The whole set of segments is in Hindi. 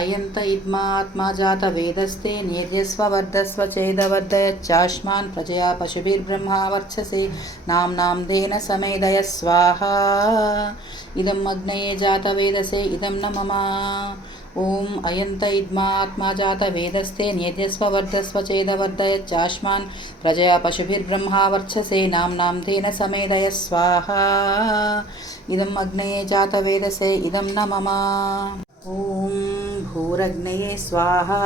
अयन्त इद्मात्मा जातवेदस्ते निर्यस्व वर्धस्व चेदवर्धयच्चाश्मान् प्रजया पशुभिर्ब्रह्मा वर्चसे नाम्नां देन समेदय स्वाहा। इदम् अग्नये जातवेदसे इदं न मम। ॐ अयन्त इद्मात्मा जातवेदस्ते निर्यस्व वर्धस्व चेदवर्धयच्चाश्मान् प्रजया पशुभिर्ब्रह्मा वर्चसे नाम्नां देन समेदय स्वाहा। इदम् अग्नये जातवेदसे इदं न मम। ॐ भूरग्नये स्वाहा।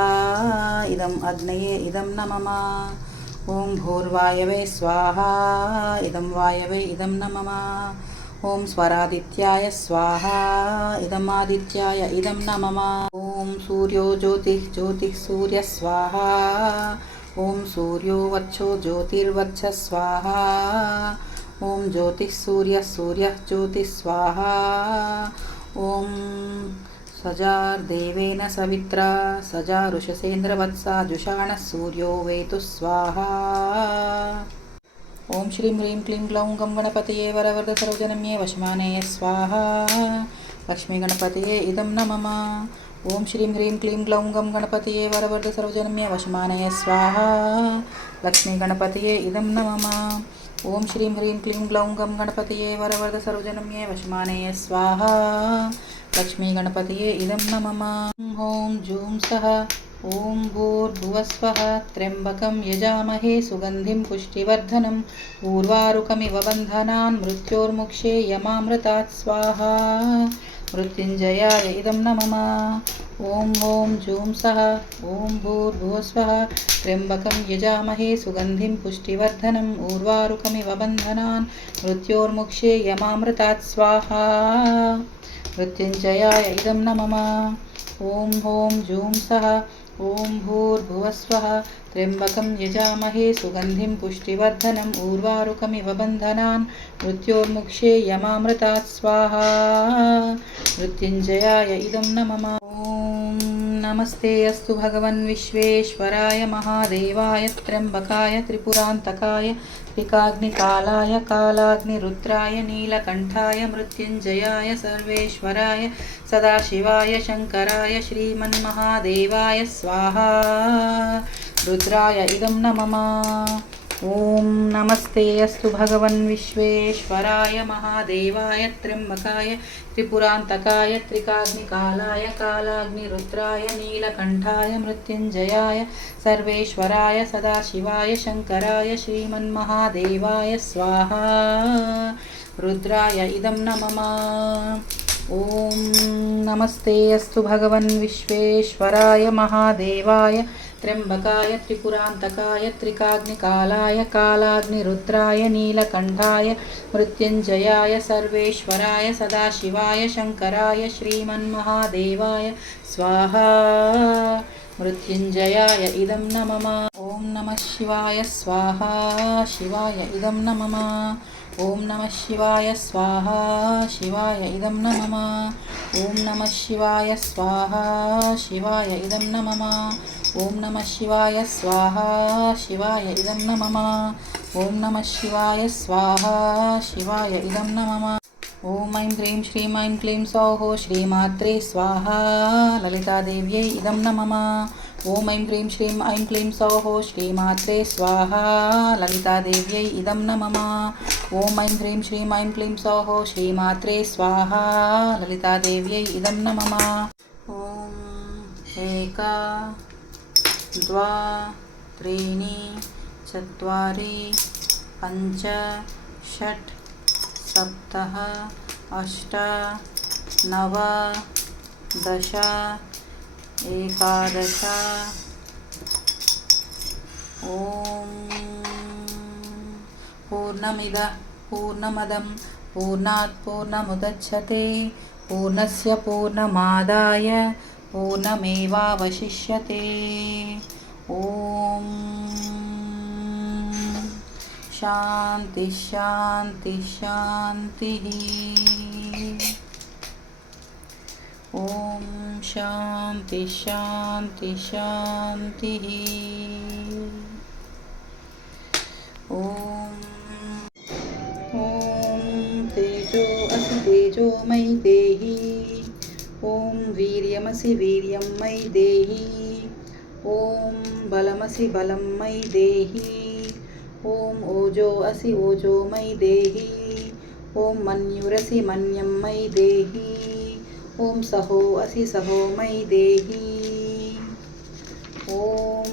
इदम् अग्नये इदं न मम। ॐ भूर्वायवे स्वाहा। इदं वायवे इदं न मम। ॐ स्वरादित्याय स्वाहा। इदम् आदित्याय इदं न मम। ॐ सूर्यो ज्योतिः ज्योतिः सूर्यः स्वाहा। ॐ सूर्यो वर्चो ज्योतिर्वर्चः स्वाहा। ॐ ज्योतिः सूर्यः सूर्यः ज्योतिः स्वाहा। ॐ सजार्देवेन सवित्रा सजारुषसेन्द्रवत्सा जुषाणः सूर्यो वेतुः स्वाहा। ॐ श्रीं ह्रीं क्लीं ग्लौं गं गणपतये वरवरदसर्वजनन्ये वशमानये स्वाहा। लक्ष्मीगणपतये इदं न मम। ॐ श्रीं ह्रीं क्लीं ग्लौं गं गणपतये वरवरदसर्वजनन्ये वशमानये स्वाहा। लक्ष्मीगणपतये इदं न मम। ॐ श्रीं ह्रीं क्लीं ग्लौं गं गणपतये वरवरदसर्वजनन्ये वशमानये स्वाहा। लक्ष्मीगणपतये इदं न मम। ॐ जूं सः ॐ भूर्भुवस्वः त्र्यम्बकं यजामहे सुगन्धिं पुष्टिवर्धनम् उर्वारुकमिव बन्धनान् मृत्योर्मुक्षे यमामृतात् स्वाहा। मृत्युञ्जयाय इदं न मम। ॐ जूं सः ॐ भूर्भुवस्वः त्र्यम्बकं यजामहे सुगन्धिं पुष्टिवर्धनम् उर्वारुकमिव बन्धनान् मृत्योर्मुक्षे यमामृतात् स्वाहा। मृत्युञ्जयाय इदं न मम। ॐ जूं सः ॐ भूर्भुवस्वः त्र्यम्बकं यजामहे सुगन्धिं पुष्टिवर्धनम् उर्वारुकमिव बन्धनान् मृत्योर्मुक्षे यमामृतात् स्वाहा। मृत्युञ्जयाय इदं न मम। ॐ नमस्ते अस्तु भगवन् विश्वेश्वराय महादेवाय त्र्यम्बकाय त्रिपुरान्तकाय त्रिकाग्निकालाय कालाग्निरुद्राय नीलकण्ठाय मृत्युञ्जयाय सर्वेश्वराय सदाशिवाय शङ्कराय श्रीमन्महादेवाय स्वाहा। रुद्राय इदं न मम। ॐ नमस्ते अस्तु भगवन् विश्वेश्वराय महादेवाय त्र्यम्बकाय त्रिपुरान्तकाय त्रिकाग्निकालाय कालाग्निरुद्राय नीलकण्ठाय मृत्युञ्जयाय सर्वेश्वराय सदाशिवाय शङ्कराय श्रीमन्महादेवाय स्वाहा। रुद्राय इदं न मम। ॐ नमस्ते अस्तु भगवन् विश्वेश्वराय महादेवाय त्र्यम्बकाय त्रिपुरान्तकाय त्रिकाग्निकालाय कालाग्निरुद्राय नीलकण्ठाय मृत्युञ्जयाय सर्वेश्वराय सदाशिवाय शङ्कराय श्रीमन्महादेवाय स्वाहा। मृत्युञ्जयाय इदं न मम। ॐ नमः शिवाय स्वाहा। शिवाय इदं न मम। ॐ नमः शिवाय स्वाहा। शिवाय इदं न मम। ॐ नमः शिवाय स्वाहा। शिवाय इदं न मम। ॐ नमः शिवाय स्वाहा। शिवाय इदं न मम। ॐ नमः शिवाय स्वाहा। शिवाय इदं न मम। ॐ ऐं ह्रीं श्रीं ऐं क्लीं सौः श्रीमात्रे स्वाहा। ललितादेव्यै इदं न मम। ॐ ऐं ह्रीं श्रीं ऐं क्लीं सौः श्रीमात्रे स्वाहा। ललितादेव्यै इदं न मम। ॐ ऐं ह्रीं श्रीं ऐं क्लीं सौः श्रीमात्रे स्वाहा। ललितादेव्यै इदं न मम। ॐ एका द्वा त्रीणि चत्वारि पञ्च षट् सप्त अष्ट नव दश एकादश। ॐ पूर्णमदं पूर्णात् पूर्णमुदच्यते पूर्णस्य पूर्णमादाय पूर्णमेवावशिष्यते। ॐ शान्ति शान्ति शान्तिः। ॐ शान्ति शान्ति शान्तिः। ॐ तेजो असि तेजोमयि देहि। ॐ वीर्यमसि वीर्यं मयि देहि। ॐ बलमसि बलं मयि देहि। ॐ ओजो असि ओजो मयि देहि। ॐ मन्युरसि मन्यं मयि देहि। ॐ सहो असि सहो मयि देहि। ॐ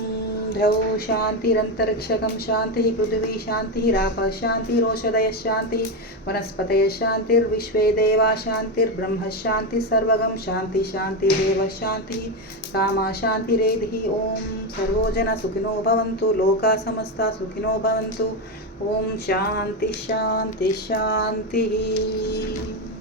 द्यौः शान्तिरन्तरिक्षकं शान्तिः, पृथिवी शान्तिः, रापः शान्तिरोषधयः शान्तिः, वनस्पतयः शान्तिर्विश्वे देवा शान्तिर्ब्रह्म शान्तिः, सर्वगं शान्ति शान्तिरेव शान्तिः, कामा शान्तिरेधिः। ॐ सर्वो जन सुखिनो भवन्तु, लोका समस्ता सुखिनो भवन्तु। ॐ शान्ति शान्ति शान्तिः।